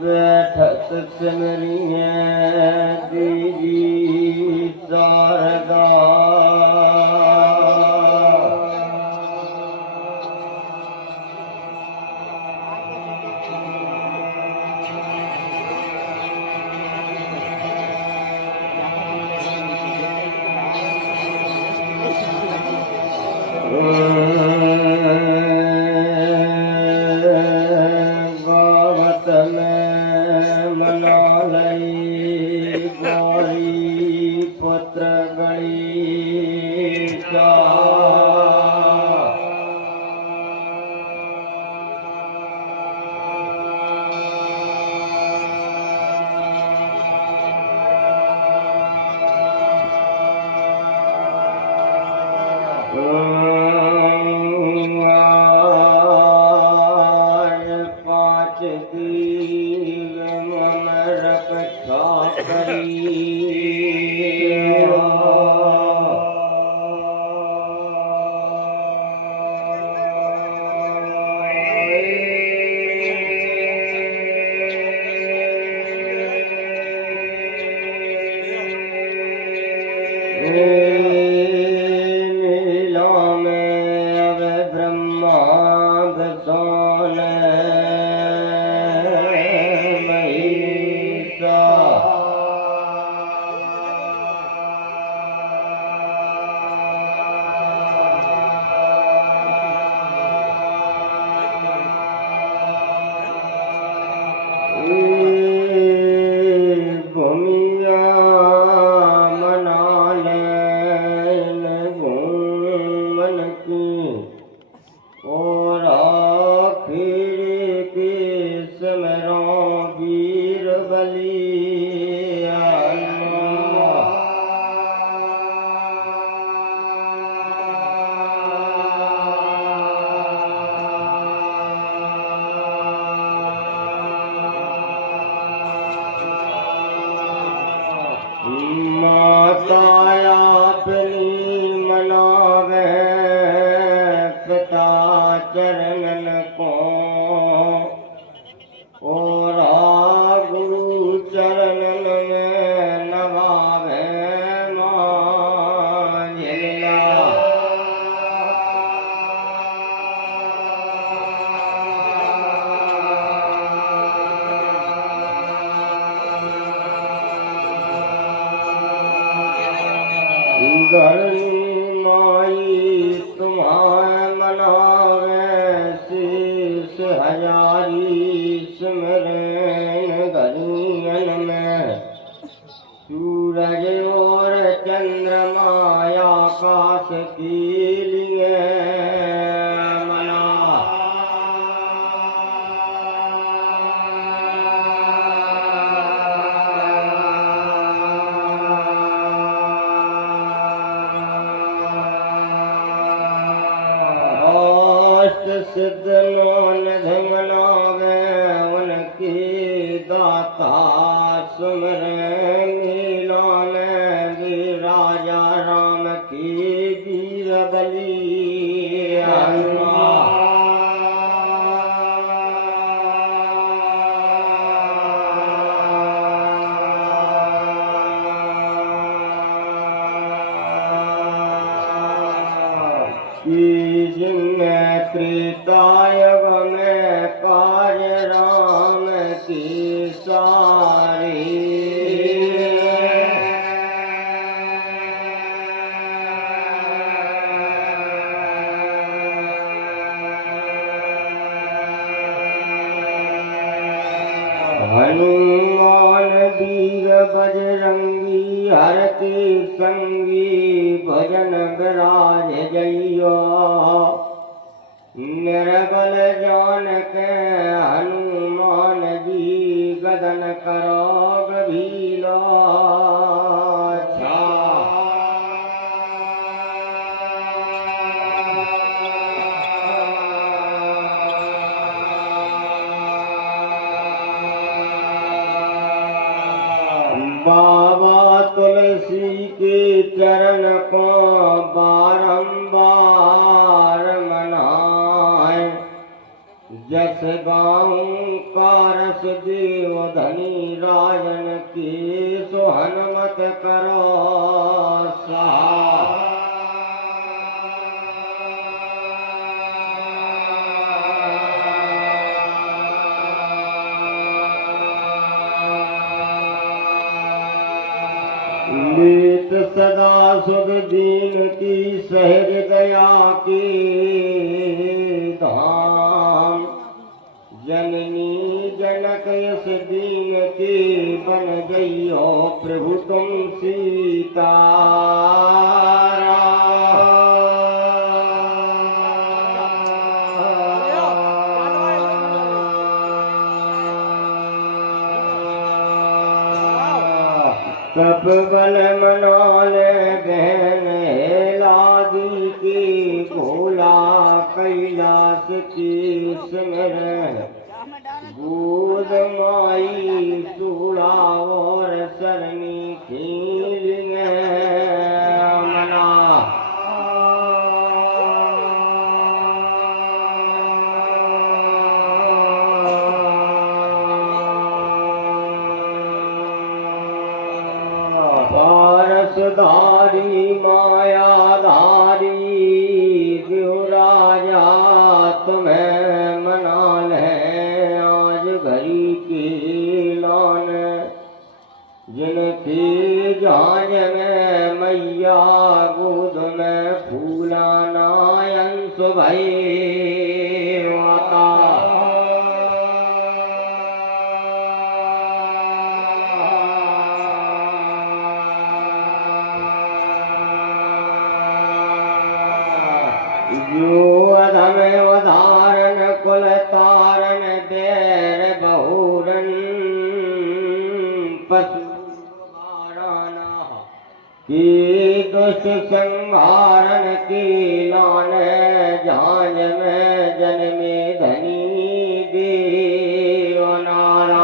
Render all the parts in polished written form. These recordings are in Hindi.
बैठत सिमरिए दीजी शारदा गावत में मना लई गौरी पुत्र गणेशा माताया अपनी मनावे पिता चरणन को और गुरु चरणन में नवावे मांझिला धरनी माई तुम्हारे मनावे शीश हजारी सिमरन घरियन में सूरज और चंद्रमा आकाश के लिए मना सिद्ध नौन धमनावे उनकी दाता सुमर मिलान राजा राम की वीर बली त्रेतायुग में कार्य राम की सारी हनुमान वीर बजरंगी हरति संगी भजन विराज जइयो निर्बल जान के हनुमान जी गदन करो गभीलो बाबा तुलसी के चरण को बारंबार मनाए, जस गाऊं का रस देव धनी राजन के सोहन मत करो सहाय। लेत सदा सुध दीन की सहज दया के धाम, जननी जनक यस दीन के बन गई हो प्रभु तुम तप बल मनोले बहन लादी की भोला कैलाश की सिमर, गोद माई सूड़ा और सरनी खीलिंग मना। पारसधारी मायाधारी देव राजा तुम्हें मना ले आज घड़ी की लान, जिनकी जान में मैया गोद में फूला नायन सुभई माता। जो अधम उदाहरण कुल तारण देर बहुरन पशु माराना की दुष्ट संहारण की लान, जान में जन्मे धनी देव नारा।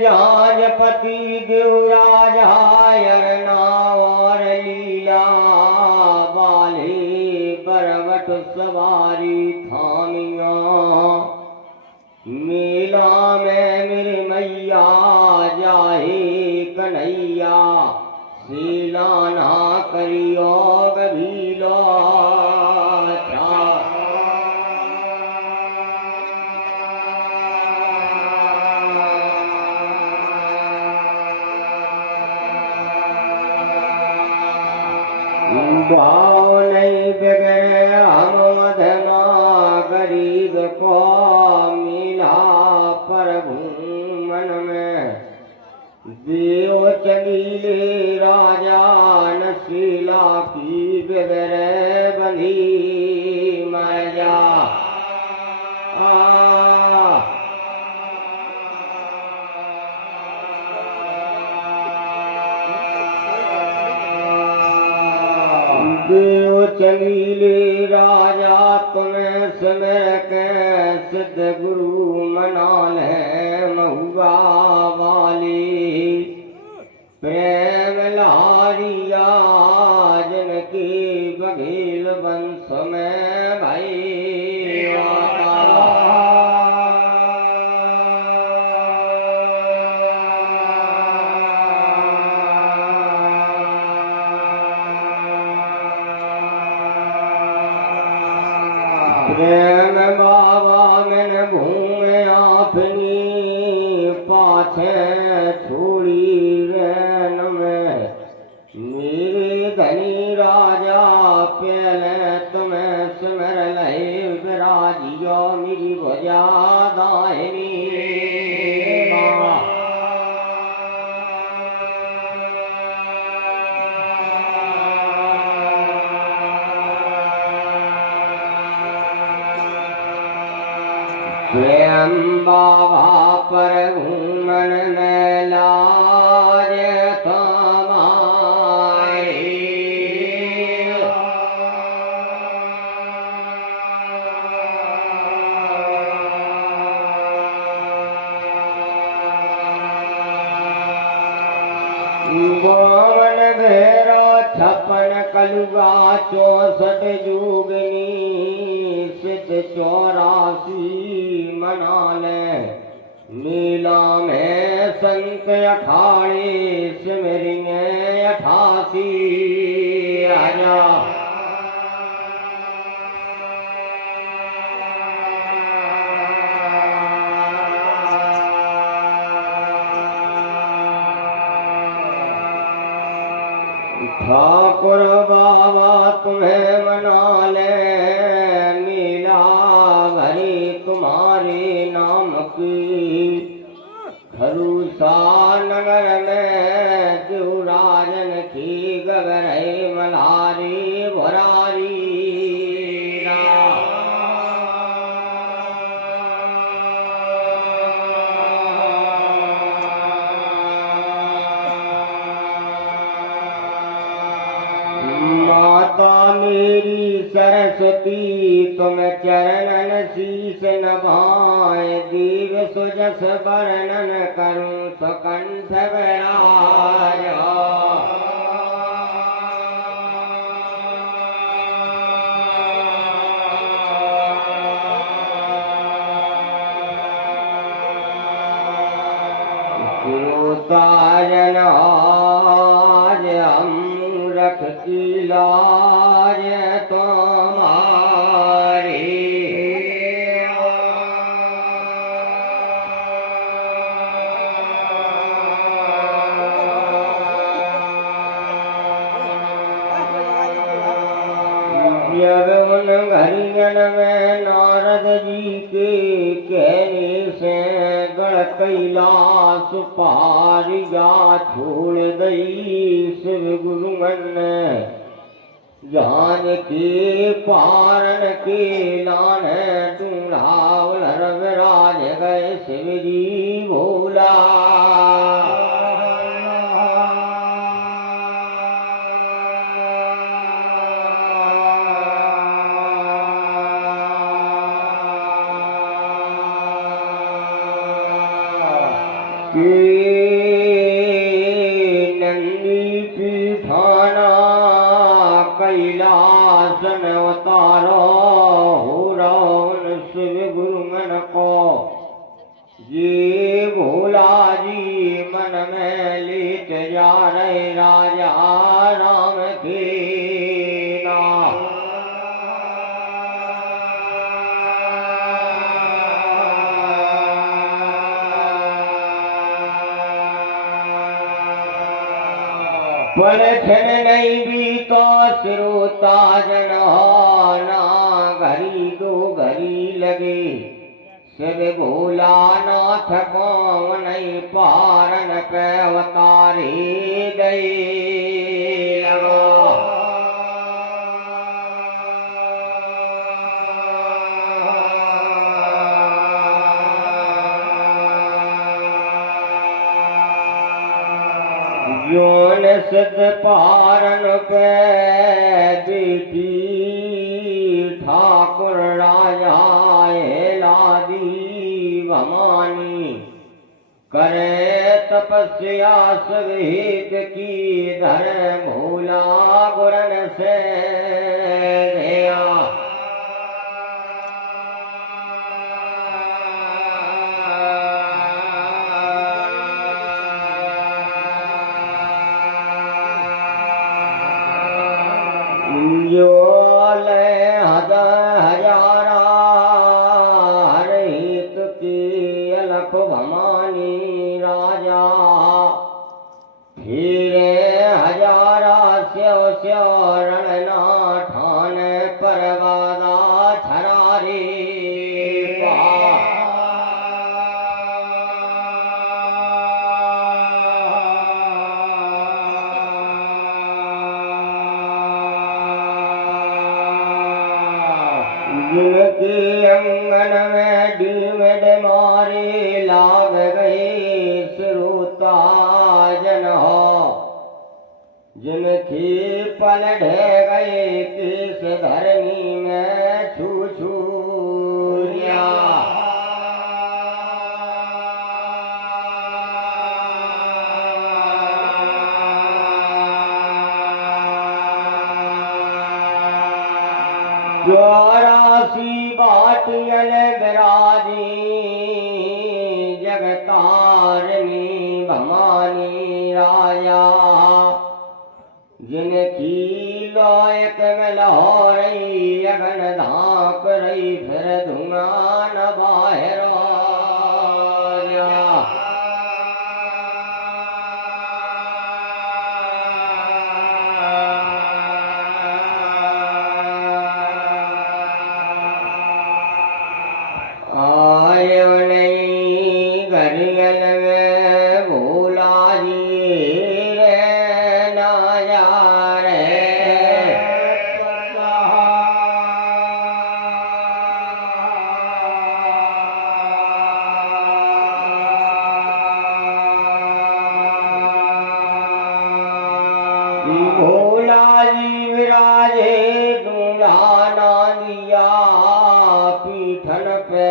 जहाजपति देवराजा अरना और लीला बाले बरवट सवारी थामिया, मेला में मेरे मैया जाहे कन्हैया, सीलाना करियो गभीलो भाव नहीं बिगड़े हम मधना, गरीब को मिला प्रभु मन में, देव चलीले राजा नशीला की बिगड़े बंधी माया। देव चलीले राजा तुम्हें सिमर के सिद्ध गुरु मना ले महुआ वाली, प्रेम लारिया जिनकी बघेल वंश में भाई आता। प्रेम बाबा मन घूमे अपनी पाछे छोड़ी रैन में, मेरे धनी राजा पहले तुम्हें सिमर लहे विराजियो मेरी भुजा दाहिनी। प्रेम बाबा पर मन में लाज थमाए, बावन भेरा 56 कलुगा 64 जुगनी सिद्ध 84 मनाले लीला में संत अखाड़े सिमरिए 88 आजा ठाकुर बाबा तुम्हें मना ले नीला भरी तुम्हारे नाम की खरूसा नगर में देवराजन की गगरई मल्हारी भरारी माता मेरी सरस्वती तुम चरणन शीस नभाए दीव सुजस वर्णन करूं सुकंठ विराज ताजन आज हम रख की लाज तुम्हारी जब उन घरियन में नारद जी के कहने से गढ़ कैलाश पारिया छोड़ दई शिव गुरुमन जान के पारन के लान ढूंढावल विराज गए शिव जी भोला नंदी पीठाना कैलासन अवतारो हो रावण शिव गुरुमन को ये भोला जी मन में लेट जा रहे राजा राम के नाम पलछन नहीं भी तो श्रोता जन ना घड़ी दो घड़ी लगे शिव भोला नाथ कौन नहीं पारन पे अवतारे गए लगा जोन सिद्ध पारन पे बेटी ठाकुर राजा लादी भवानी करे तपस्या सविहित की धर भोला गुरन से गया हद हजारा हर हित की अलख भवानी राजा फिर हजारा स्यो स्यो रणना ठान परवादा छरारी जिनके अंगन में डीमड मारे लाग गए श्रोता जन हो जिनके पल ढह गए केस धरनी में छू छूरिया चौरासी बाटियन विराजी जगतारनी भवानी राजा जिनकी लोयक में लहरई अगन धाक रही फिर धुआं न बाहर भोला जी विराजे दूल्हा नांदिया पीठन पे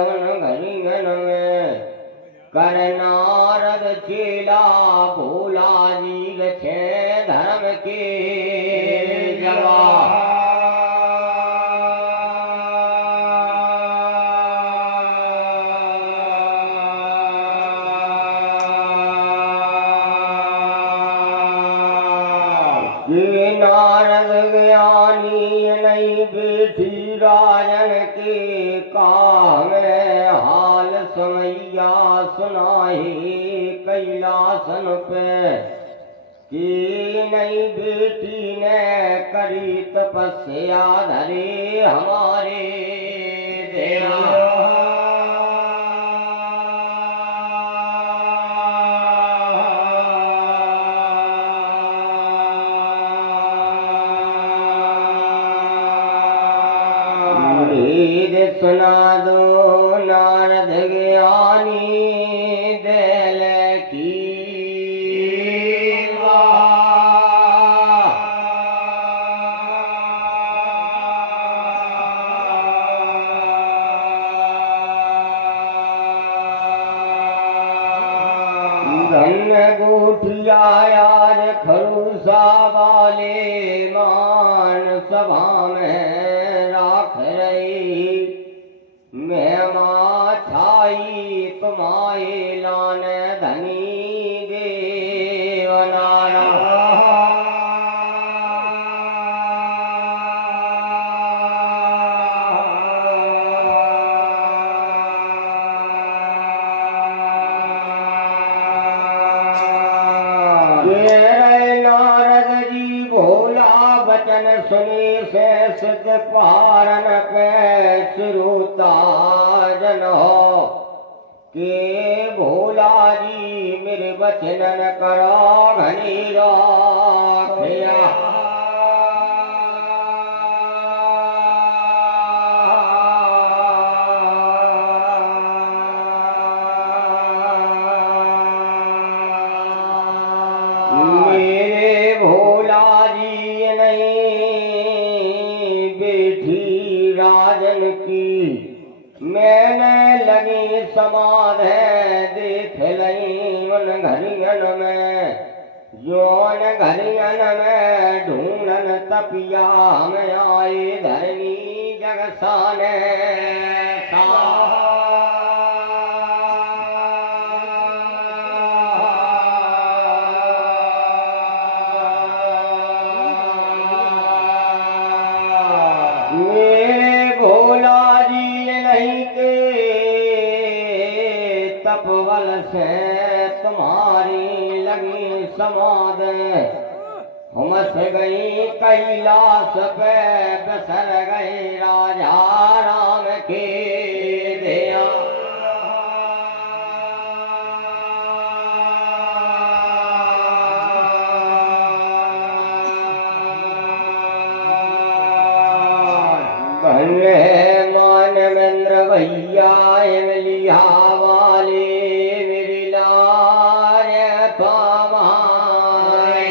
उन घरिंगन में करनारद चेला भोला जी गछे धर्म के जवा नारद ज्ञानी नहीं बेठी राजन के काम हाल समैया सुनाए कैलासन पे कि नहीं बेटी ने करी तपस्या धरे हमारे देवा सुना दो नारद ज्ञानी दिल की धन गोठिया यार खरूसा वाले मान सभा में राख रही मेहमा छाई तुम्हारे लान धनी देवनारा नारद जी भोला बचन सुनी से सिद्ध पारन पे श्रोता जन हो के भोला जी मेरे वचन करो घनी राखिया मेरे भोला जी नहीं बेठी राजन की मैंने लगी समाध देख लई उन घरियन में जोन घरियन में ढूंढन तपिया में आए धरनी जगसाने तपवल से तुम्हारी लगी समाध हमस गई कैलाश पे बसर गई राजा राम के दिया मानवेंद्र भैया लिया वाले मेरी लार पामारे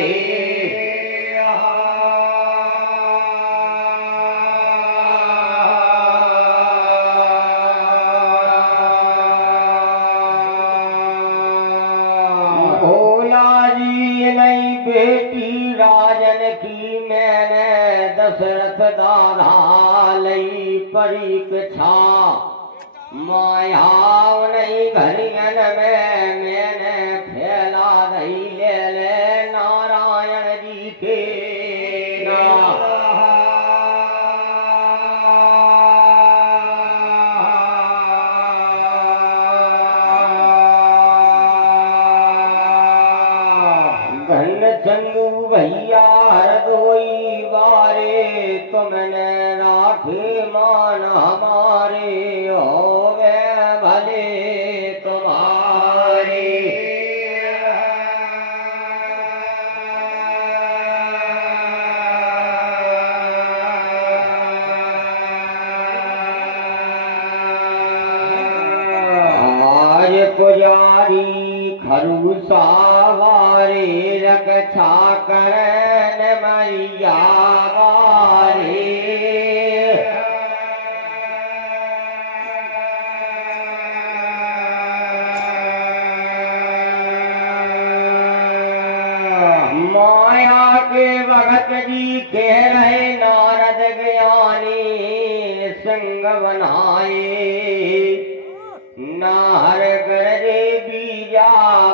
दशरथ दादा लई परीक्षा माया नहीं घरियन में मैंने फैला दई ले नारायण जी के चंदू भैया हरदोई बारे तुमने राखे मान हमारे होवे भले तुम्हारे आज पुजारी खरूसा वारे रक्षा करन मैया वारे माया के भगत जी कह रहे नारद ज्ञानी संग बनाए नाहर गरजे बीजा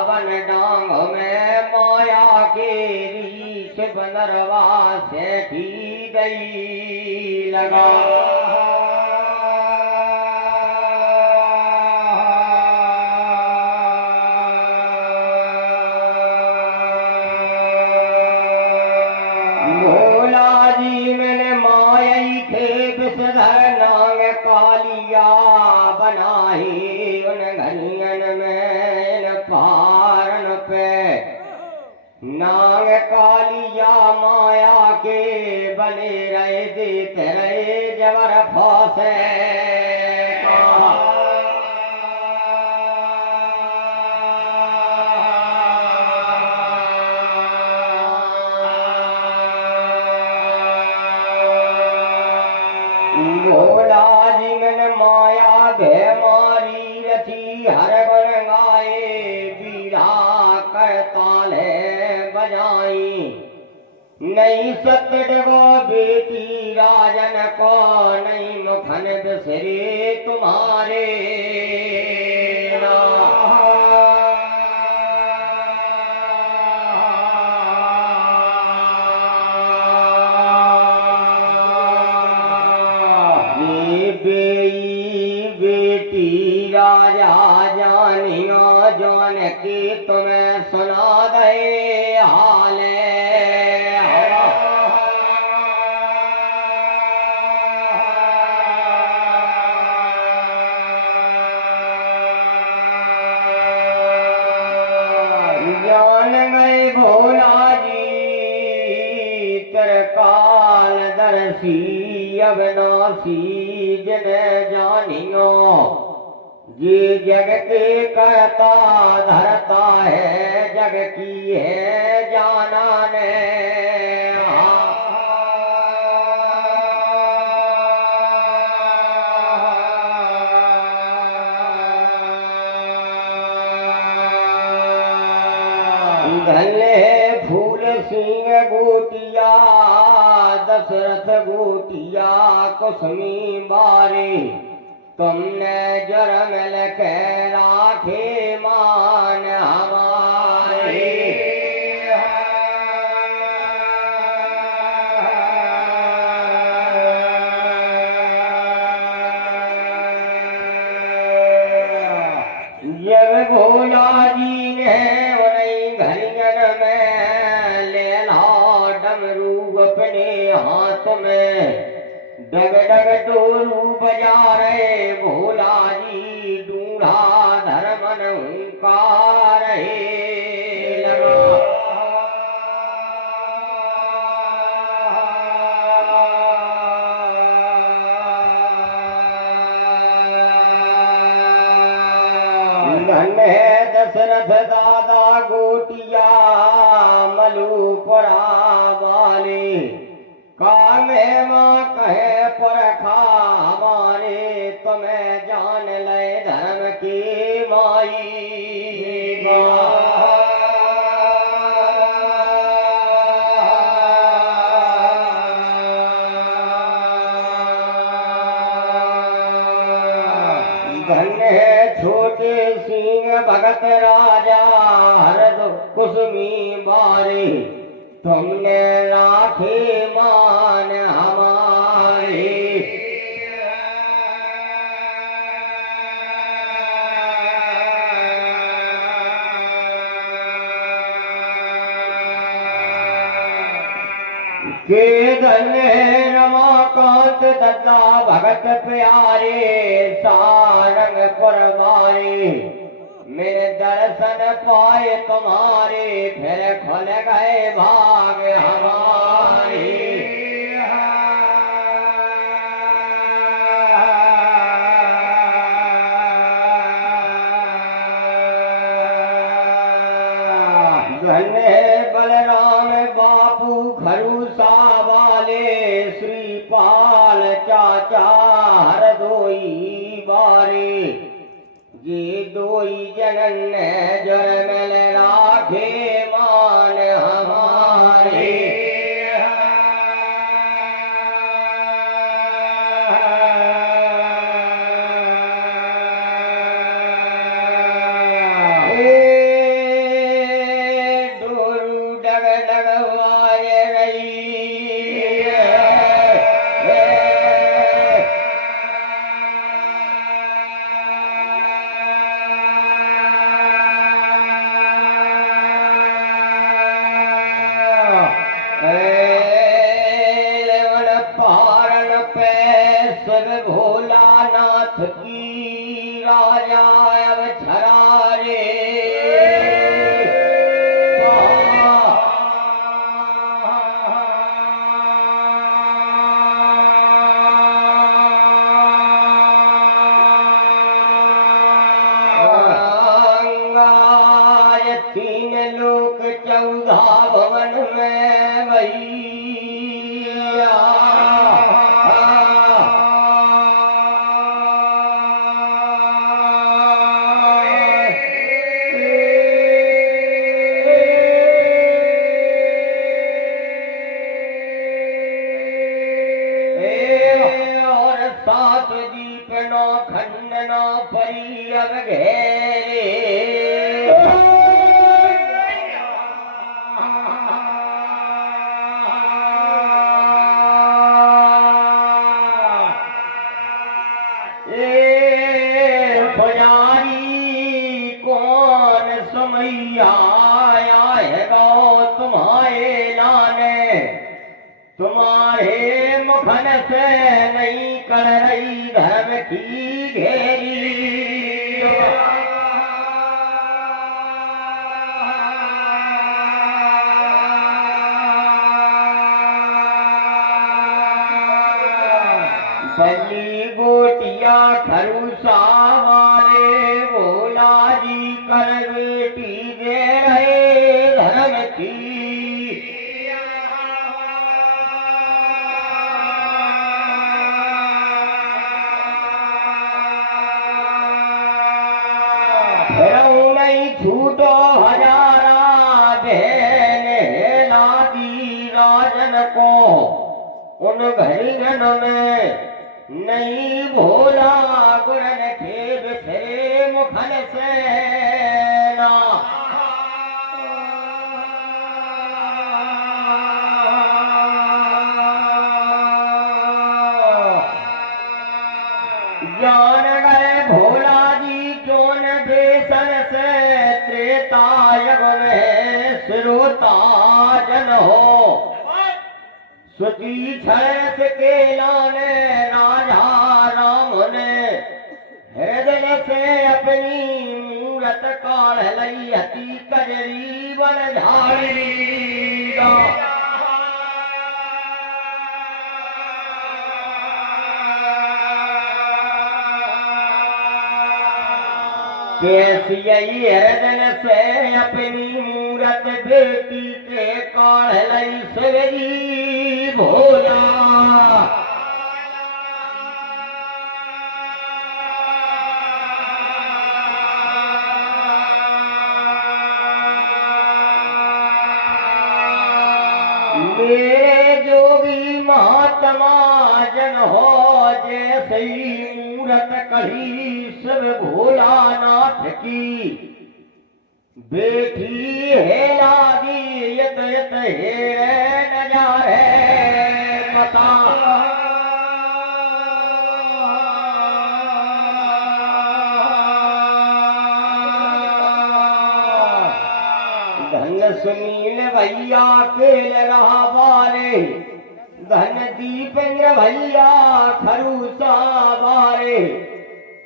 बन डांग में माया के रीछ बनरवा से ठी गई लगा भोला जी मैंने माया थे विषधर नांग कालिया बनाए घनियन में पारण पे नाग कालिया माया के बने रहे देते रहे जबर फौसे भोला जी मैंने माया भे मारी हर बन गाए बीरा करताल है बजाई नहीं सतडगो बेटी राजन को नहीं मुखन बिसरे तुम्हारे बेटी राजा जानियो जौन की तुम्हें सुना दे हाले जान गए भोला जी तरकाल दर्शी अविनाशी जिन्हें जानियो ये जग के करता धरता है जग की है जाना ने धन्य फूल सिंह गोटिया दशरथ गोटिया कुसमी बारे तुमने जरम लखे राखे मान हमारे जब भोला जी ने उन्हीं घरियन में ले ला डमरू अपने हाथ में डग डग डोलू बजा रहे भोला जी ढूंढा धर्मन हुंकार लगा धन्य दशरथ दादा गोटिया मलूपुरा वाले कामे माँ कहे परखा हमारे तुम्हें जान ले धर्म की माई छोटे सिंह भगत राजा हरद कुसुमी बारी तुमने राखे मान हमारी। के धन्य रमाकांत दत्ता भगत प्यारे सारंग परवारे मेरे दर्शन पाए तुम्हारे फिर खुल गए भाग हमारे। धन्य बलराम बापू खरूसा वाले श्रीपाल चाचा हरदोई बारे ये दोई जनन जर मिल राखे मान हमारे। भोलानाथ की राजा अब छरारे तीन लोक 14 भवन में वही सात दीप नो खंड नो परी अब घेरे पुजारी कौन समैया आया है गो तुम्हारे लाने तुम्हारे मुखन से नहीं कर रही धर्म की घेरी। बल्ली गोटिया खरूसा वाले भोला जी कर बेटी दे रहे धर्म की। नहीं छूटो हजारा बहन लादी राजन को उन घड़ियन में नहीं भोला गुरन खेब फिरे मुखन से ना। जान गए भोला जी क्यों न बेसन से त्रेता युग में श्रोता जन हो सुची छरस के लाने राजा राम ने हृदय से अपनी मूरत काढ़ लई हती कजरी बन झाड़ी। कैसी यही हृदय से अपनी मूरत बेटी के काढ़ लई सवेरी भोला। मेरे जोगी महात्मा जन हो जैसी मूरत कही सब भोलानाथ की बेटी है लादी यत यत हेरे नजारे पता धन सुनील भैया खेल रहा बारे धन दीपेंद्र भैया खरूसा बारे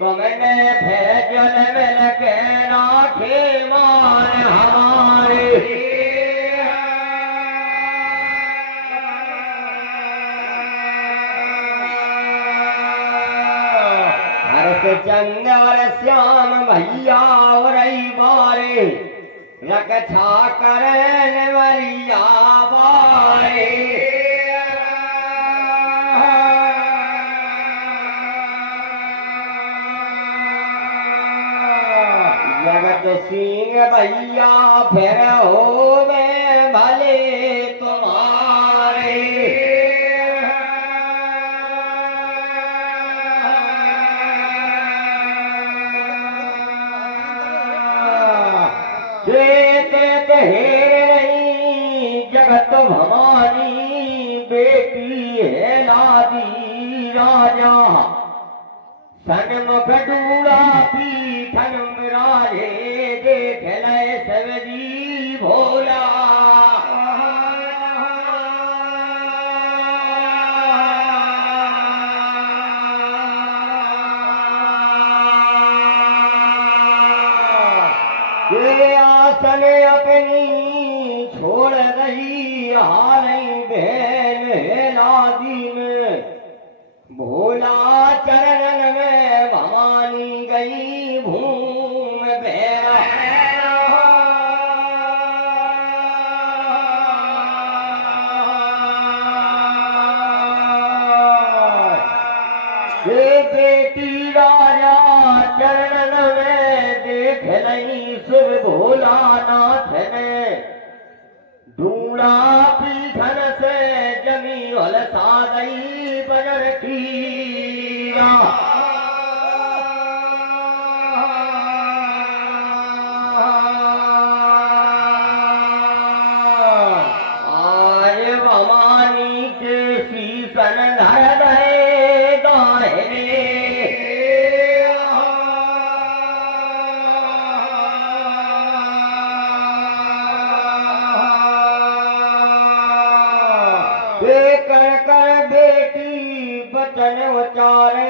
तुमने फिर जल मिल के राखे मान हमारे हर्षचंद और श्याम भैया और बारे रक्षा करने वरिया बारे जगत सिंह भैया फिर हो में भले तुम्हारे जगत भवानी बेटी है लादी राजा सन्मुख डूड़ा पीठन राजे देख लय सवजी भोला ये आसन अपनी छोड़ रही हाल बहन लादी में भोला चरणन में भवानी गई भूम बेरा बेटी राजा चरणन में देख नहीं सुर भोलानाथ ने ढूंढा पीठन से जमी हल सादई बजर की आज भवानी के शीशन धर दे दाहिने कर कर बेटी बचन उचारे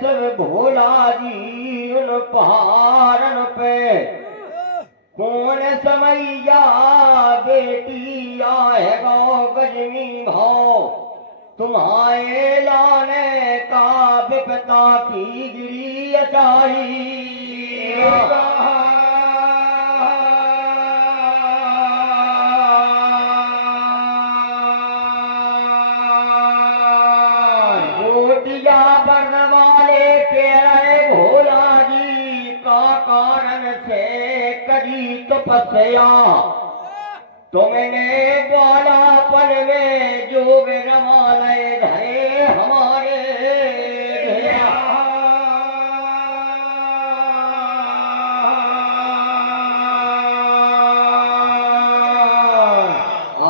सब भोला जी उन पहाड़न पे कौन समैया बेटी आएगा गजनी भाव तुम्हारे लाने का विपता की गिरी अचाई बन वाले के भोला जी का कारण से करी तपस्या तुमने बालापन में जोग रमालय धरे हमारे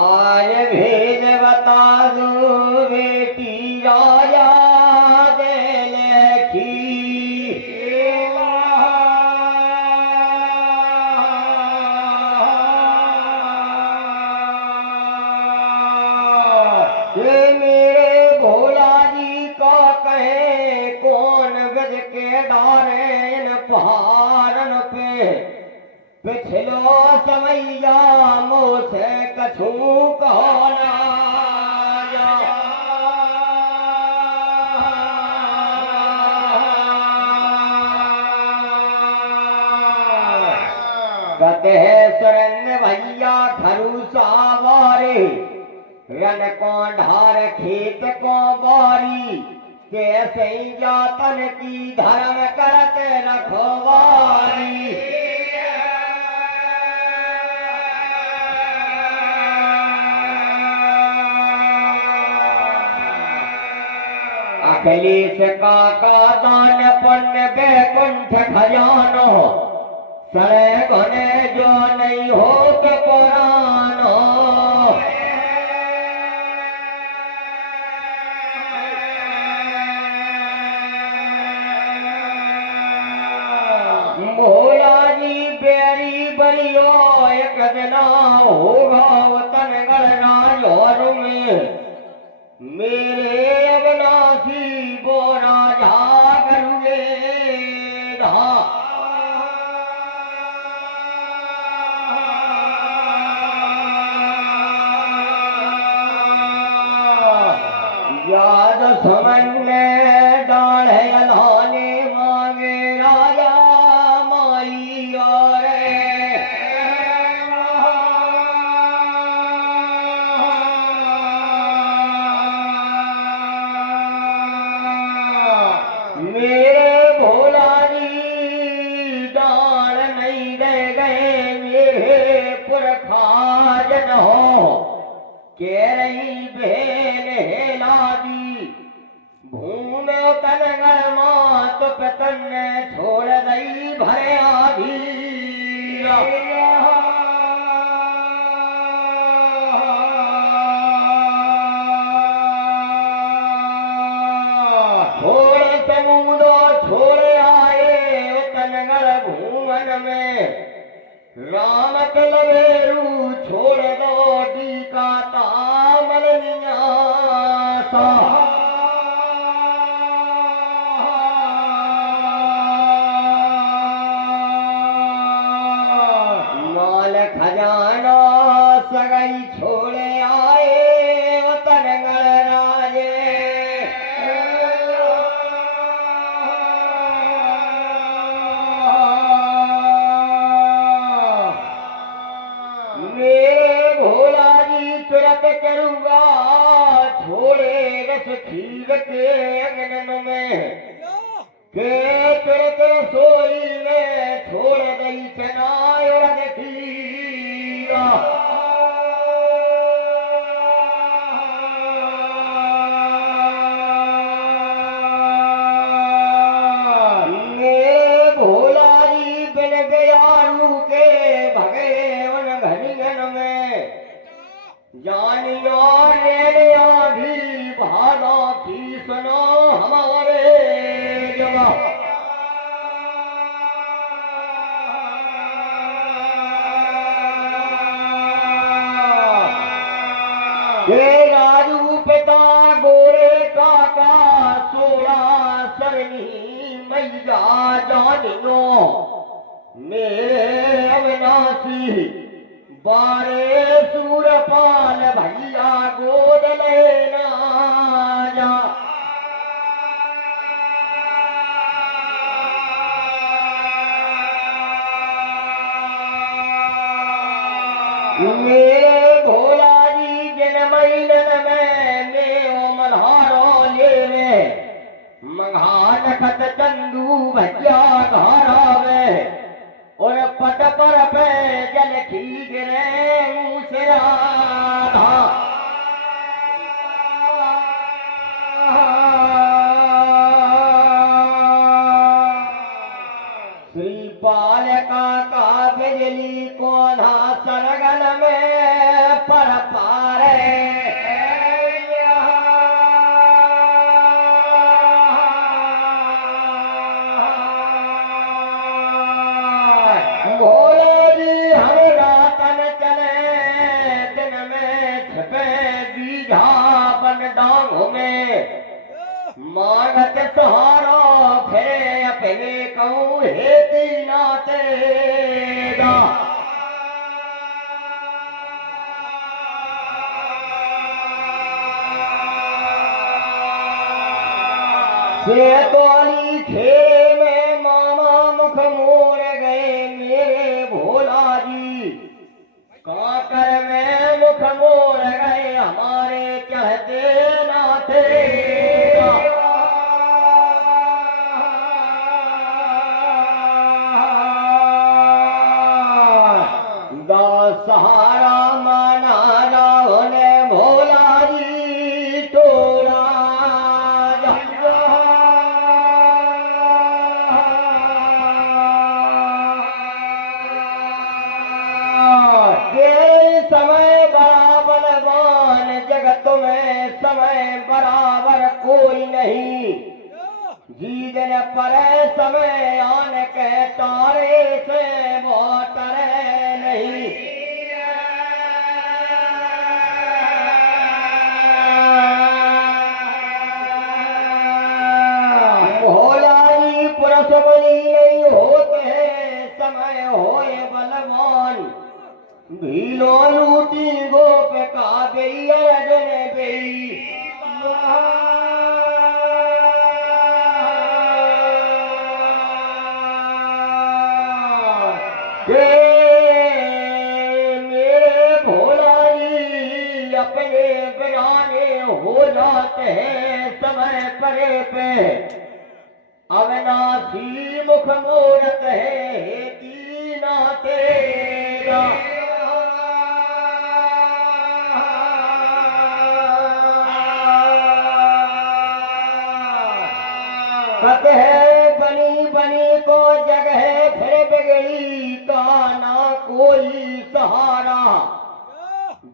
आज भेद बता दो बेटी राजा मेरे भोला जी का कहे कौन गज के डारे इन पहाड़न पे पिछलो समैया मुँह से कछू कहना कहते सुरेंद्र भैया खरूसा वारे रन को ढार खेत को बारी कैसे जातन की धर्म करते रखवारी अखिलेश काका दान पुण्य बैकुंठ खजानो सड़े घने जो नहीं हो तो पुरानो भोला जी बेरी बरियो एक दिना होगा वतन गणना जोर में मेरे अविनाशी बोरा जा करूँगे याद समझने डाढ़ अलाने मांगे राजा माई और मेरे भोला जी दान नहीं दे गए मेरे पुरखाजन हो कह रही बहन हेला दी भूम तनगर मात पतन छोड़ दई भरे आधी छोड़े आए तनगर भूमन में राम कलवेरू छोड़ दो डी का तामल नियासा माल खजाना सगई छोड़े आए तनगर राजे मेरे भोला जी तुरंत करूँगा छोड़े रस खीर के अंगन में के तुरंत सोई में छोड़ दई चनाय खीरा मेरे भोला जी बिन गयारू के भगे उन घनिगन में जानियो रेड़िया भी भादा की सुनो हमारे जवा राजू पिता गोरे काका सोला सरनी मैया जानियो मेरे अविनाशी बारे सूरपाल भैया गोद लेना जा मेरे भोला जी जिन महीनन में मल्हारो ले मंगान खत चंदू भैया घरावे और पट पर पे जल खी गिरे मुसरा श्रीपाल काका बिजली कोना सरगन में पर पारे भोले जी हम रातन चले दिन में छपे दीघा बन डांगों में मानत सहारा फिरे अपने कहूँ हेती नाते दा से तोली खेल में मामा मुख मोर गए मेरे भोला जी काकर में मुख मोर गए हमारे कहते नाते सहारा माना रावण भोला जी टोला तुम्हें समय बराबर कोई नहीं, जीवन पर समय आन के तारे से वो टरे नहीं। भोलाई पुरुष बली नहीं होते हैं, समय होए बलवान, भीलो लूटी गोप का बेयरजन बेई। मेरे भोला जी अपने बयाने हो जाते हैं समय परे पे, अविनाशी मुख मूरत है दीना तेरा। है बनी बनी को जगह फिर बिगड़ी का ना कोई सहारा,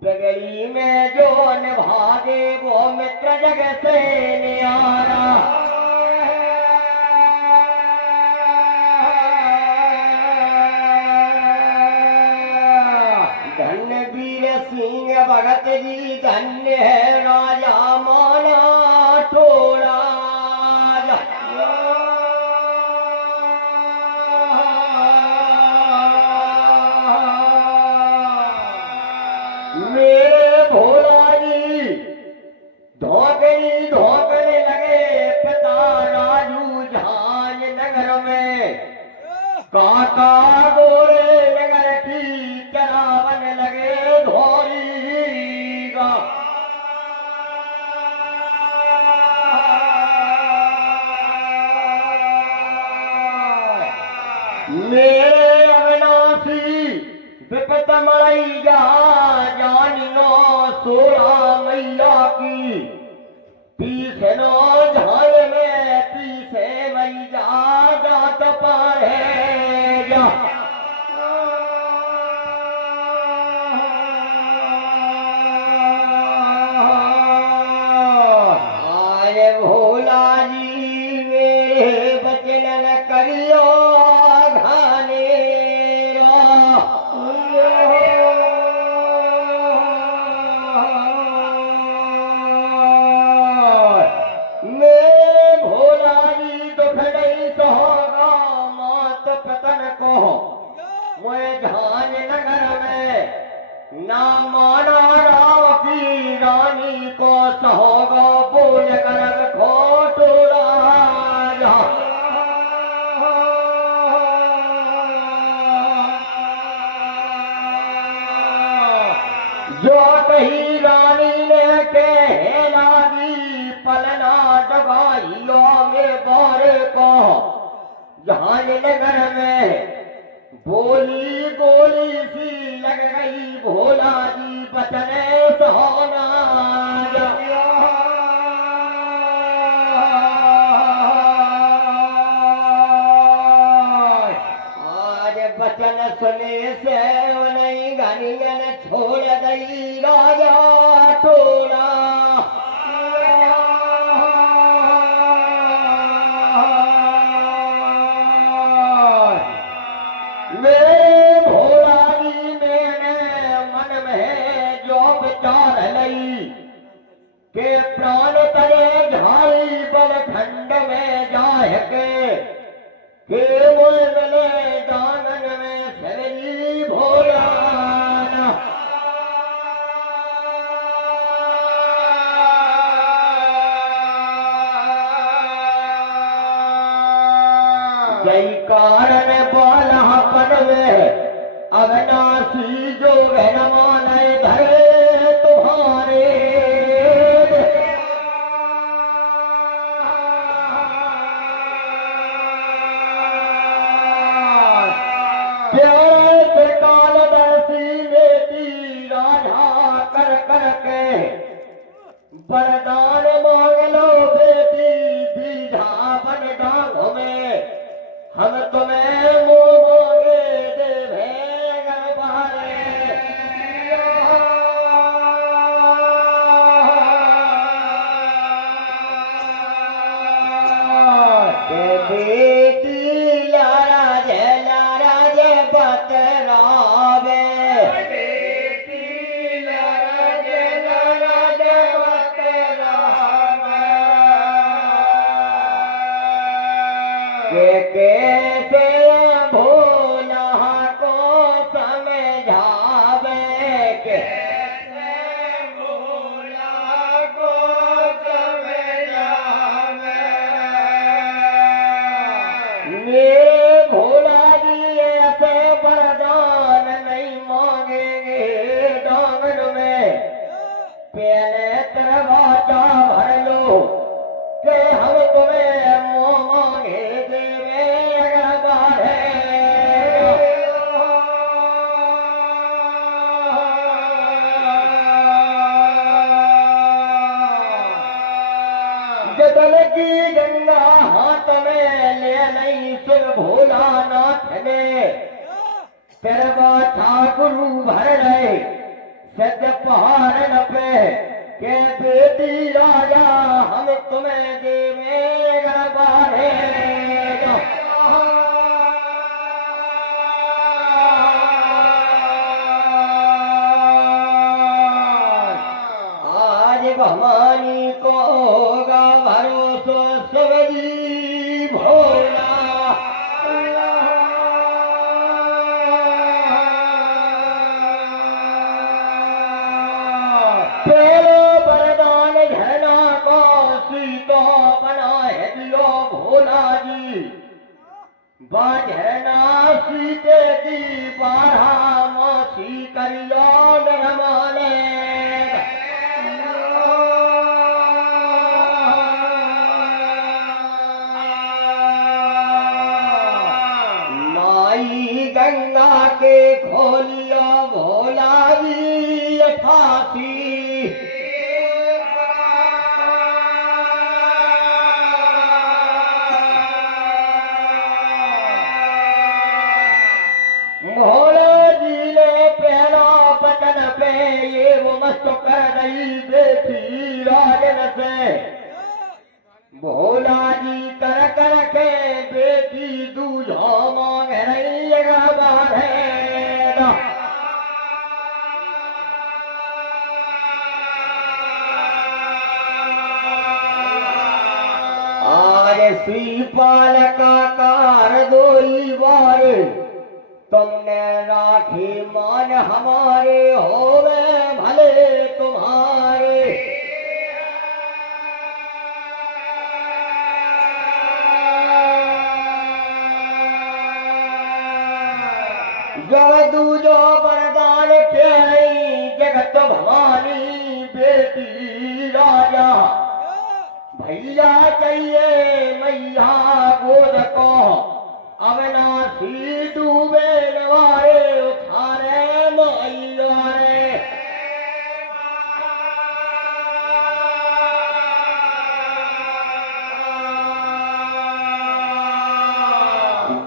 बिगड़ी में जो निभा दे वो मित्र जग से न्यारा। धन्य वीर सिंह भगत जी, धन्य है राजा माना थोड़ा। मेरे भोला जी धोकनी धोकने लगे पिता राजू झांझ नगर में, काका गोरे नगर की चरावन लगे धोरी का। मेरे अविनाशी विपत मई जा जानिनो सोरा मैया की, पीछनो झाल में पीछे मई जा जात पार है जा। आए भोला जी मेरे बचन करियो झांझ नगर में ना माना राव की रानी को सहोगा बोल कर खोटूरा। जो कही रानी ने कहला दी पलना डगाइयो में बारे को, झांझ नगर में बोली गोली सी लग गई भोला जी बचने सोना। आज बचन सुने से नहीं घनियन छोड़ गई राजा टोला। मेरे भोला जी मेरे मन में जो विचार लई के प्राण तरे झाई बल खंड में जाए के मुझ मिले दानन में सरी भोला। जय कारण बालापन में अविनाशी जो वहमान धरे तुम्हारे, प्यारे त्रिकालदर्शी बेटी राधा कर कर के वरदान मांग लो बेटी बीझा बन डांग में, हम तुम्हें मुँह मांगे देवे गरबारे। बतरावे के कैसे भोला को समझावे कैसे भोला को समझावे मेरे भोला जी ऐसे वरदान नहीं मांगेंगे डांगन में पहले दरवाजा भर लो कि हम तुम्हें मुँह मांगे देवे अगर बारे जदल की गंगा हाथ में ले नहीं सुन भोला नाथ ने तेरा ठाकुरु भर रहे सद पहाड़ पे के बेटी राजा हम तुम्हें देवे बारे आज भवानी को होगा भरोसा सबरी भोला पहले वरदान झरना को सीता बनाए दियो भोला जी बाझरना सीते की बारह मासी करियो नरमाने माई गंगा के खोलिया भोला जी अठासी भोला जी ने पहला बटन पे ये वो मस्त कर रही बेटी राजन से भोला जी कर कर के बेटी दूजा मांग रही बारे आज श्रीपाल का कार दोई बार तुमने राखी मान हमारे होवे भले तुम्हारे जब दूजो वरदान के जगत भवानी बेटी राजा भैया चाहिए मैया गोद को अविनाशी डूबे नवारे उठारे मैया रे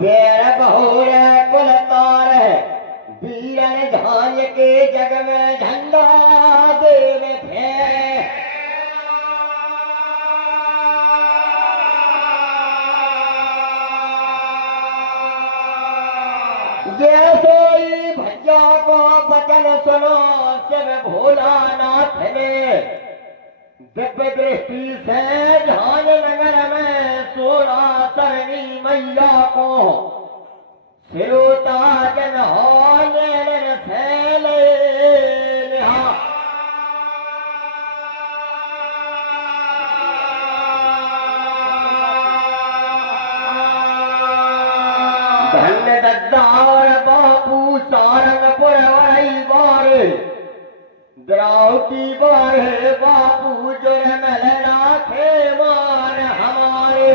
बेर बहुर कुल तार वीरन धान्य के जग में झंडा देव फेरे जैसोई भैया को बचन सुनो शिव भोलानाथ ने दिव्य दृष्टि से ध्यान नगर में सोना सरणी मैया को सिरोता जन होने से ले धन्य दद्दार बापू सारंगपुर वरई बार द्राउटी बारे बापू जुर मलना थे मान हमारे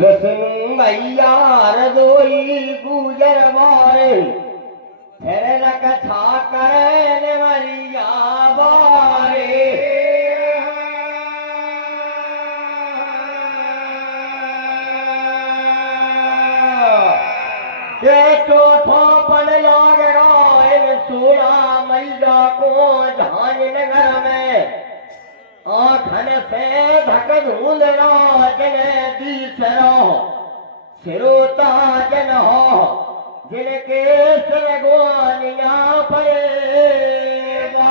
विष्णु मैया रदोई गुजर बारे फिर कथा करे मरिया बारे के चौथा पन लाग इन सोलह मैया को झांझ नगर में आँखन से धक धूंधरा जन दीसरो सिरोता जन हो जिनके सिर ग्वालिया पड़ेगा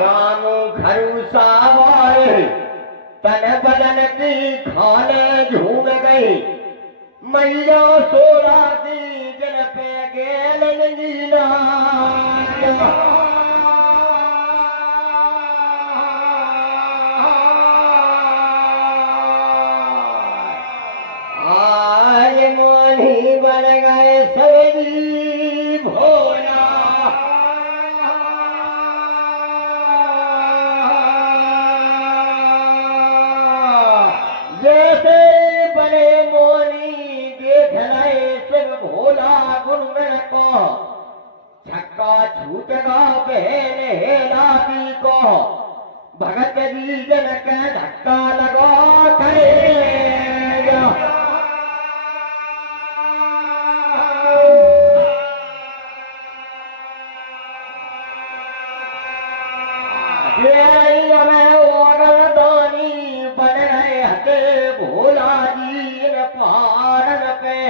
राम खरूसा वाले तन बदन की खाने झूम गई मैया सोरा दी जन पे गेल नंगीना आज मोनी बन गए सवेरी भोला जैसे बड़े मोनी देख रहे सिर्फ भोला गुरुमन को छक्का छूटगा बहन हेलादी को भगत जी जन के धक्का लगा करेगा बन रहे हते भोला जी इन पहाड़न पे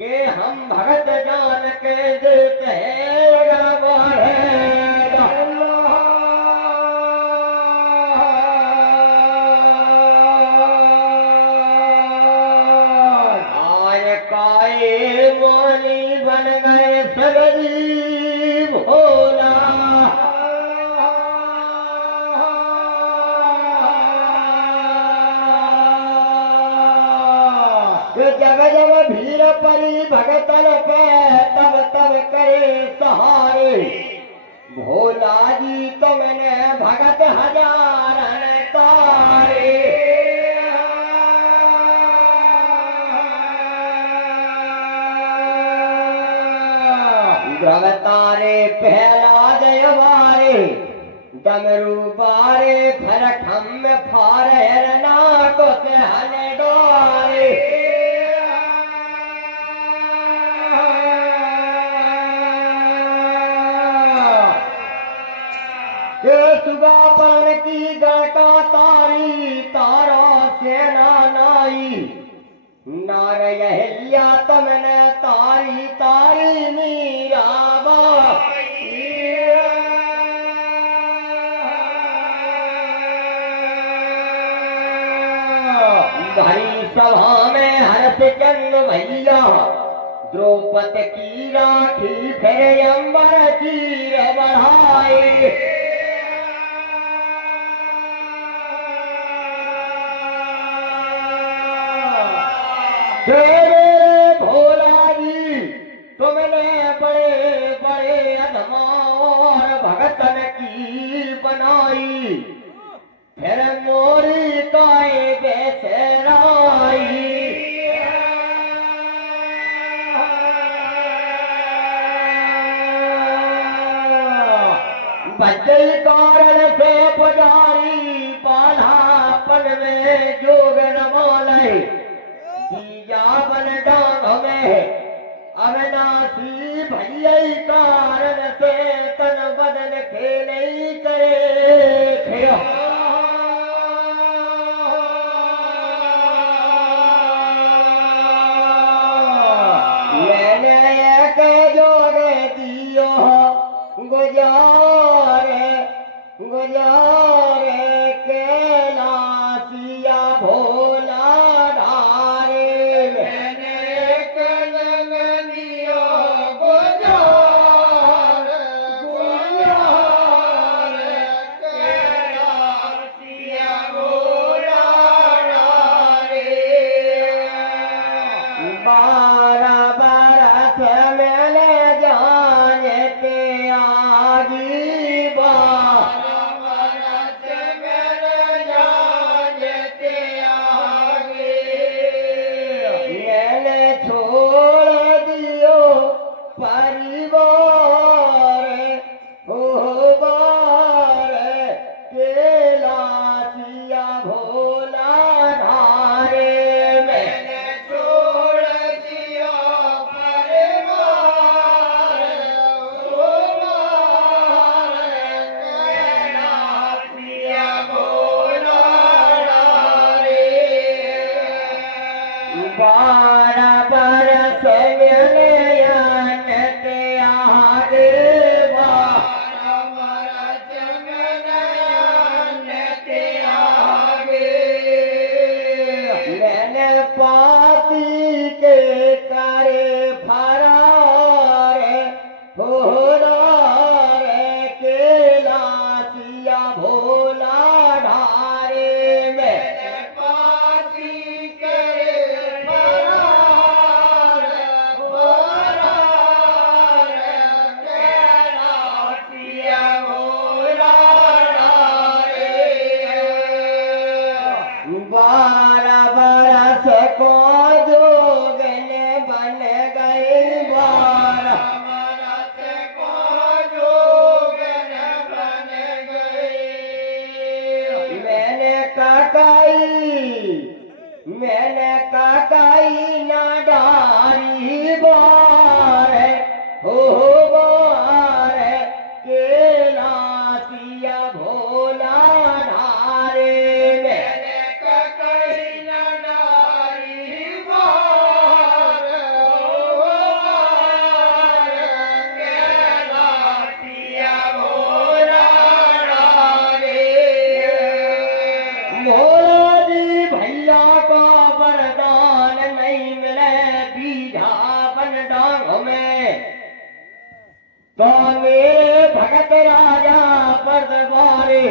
के हम भगत जान के देते अगर बढ़ेगा आज काए मोनी बन गए सगरी भोला जब जब भीड़ परी भगतन पे तब तब करे सहारे भोला जी तुमने भगत हजारन तारे ग्रह तारे पहला दय मारे डमरू बारे फर खम फारे नाक से हने डोरे सुगा पर की गाटा तारी तारा सेना नाई नार यहल्या तमने तारी तारी मीरा भाई सभा में हर्ष चंद भैया द्रौपदी की राखी फिर अंबर चीर बढ़ाए भोला जी तुमने बड़े बड़े अधमार भगतन की बनाई फिर मोरी काए बेसराई बच्चे कारण से पुजारी बालापन में जोग नवाले दिया बन डांग में अविनाशी भैया कारण से तन बदन खेले करे खेल गुजारे गुजारे कैलासिया भोला ढारे मैंने कलंगिया गुजारे गुजारे कैलासिया भोला ढारे 12 बरस मैंने जाने ते आगी 12 बरस बन डांग में तो मेरे भगत राजा पर दरबारे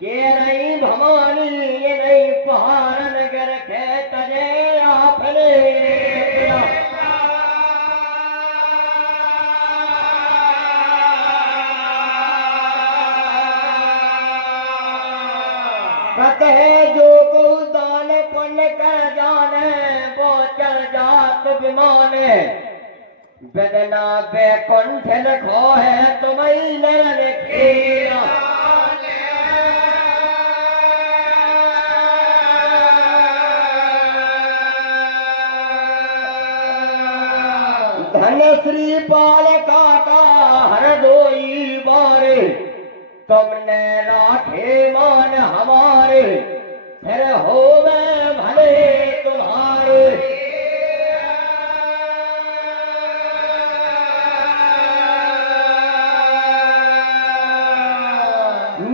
के रही भवानी ये नहीं पहाड़ नगर के तजे आपने कहे जो को दान पुण्य कर जाने वो चल जात विमाने वेदना बैकुंठ लिखो है तुम्हें नयन खेरा धन श्री पाल काका हर दोई बारे तुमने राखे मान हमारे फिर हो मैं भले तुम्हारे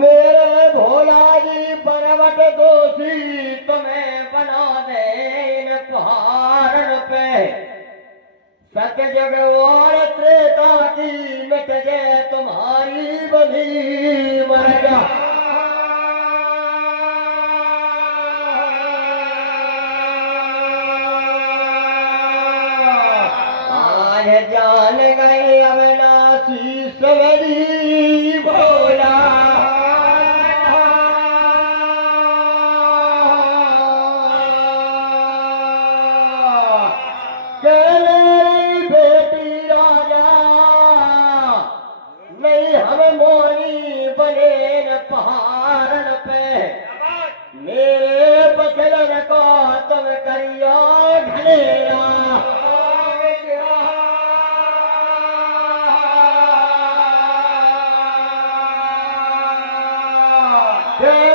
मेरे भोला जी पर्वत दोषी तुम्हें बना दे इन पहाड़न पे सत्य जग और त्रेता की मिट जाए तुम्हारी बंधी मर जा आज जान गई अविनाशी सवरी भोला हम मोनी बने न पहाड़न पे मेरे बचलन को तुम करियो ढलेरा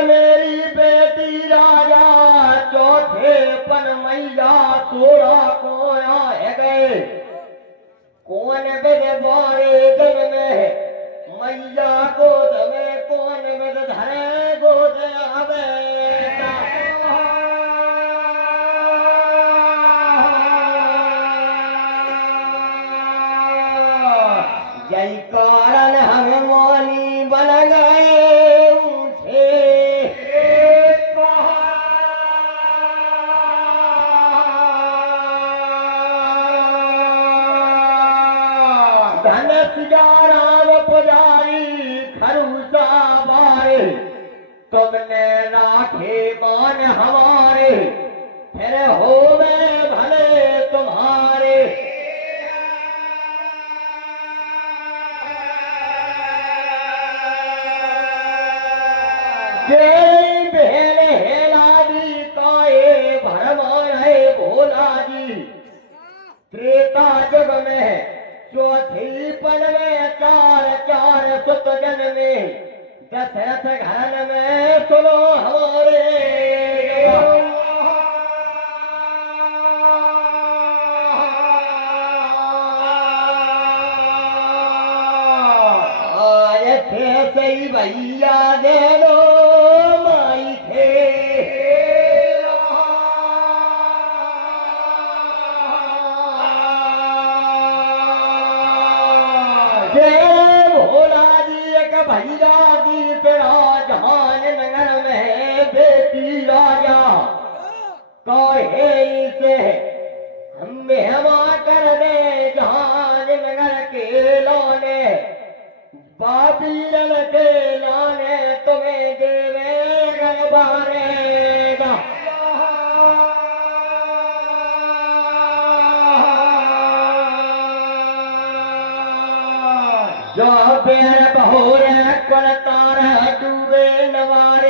मेरी बेटी राजा चौथे पन मैया 16 को आए गए कौन बिद बारे दिन में मैया गोद में कौन बद धरे गोद आवे जय कारण हम मोनी बन गए ऊँचे धन राम पुजारी खरूसा बारे तुमने राखे मान हमारे फिर हो मैं भले तुम्हारे भेल हेला जी काए भरमाए भोला जी त्रेता जुग में चौथी पल में 4 सुत जन में दशरथ घरन में सुनो हमारे आज थे सही भैया दे दो माई थे भोला जी एक भैया दी राजहान नगर में बेटी राजा कहे से हम मेहमा कर दे जहान नगर के लाने बाबीरन के लाने तुम्हें देवे बारेगा जो बेर बहोरे कुल तार डूबे नवारे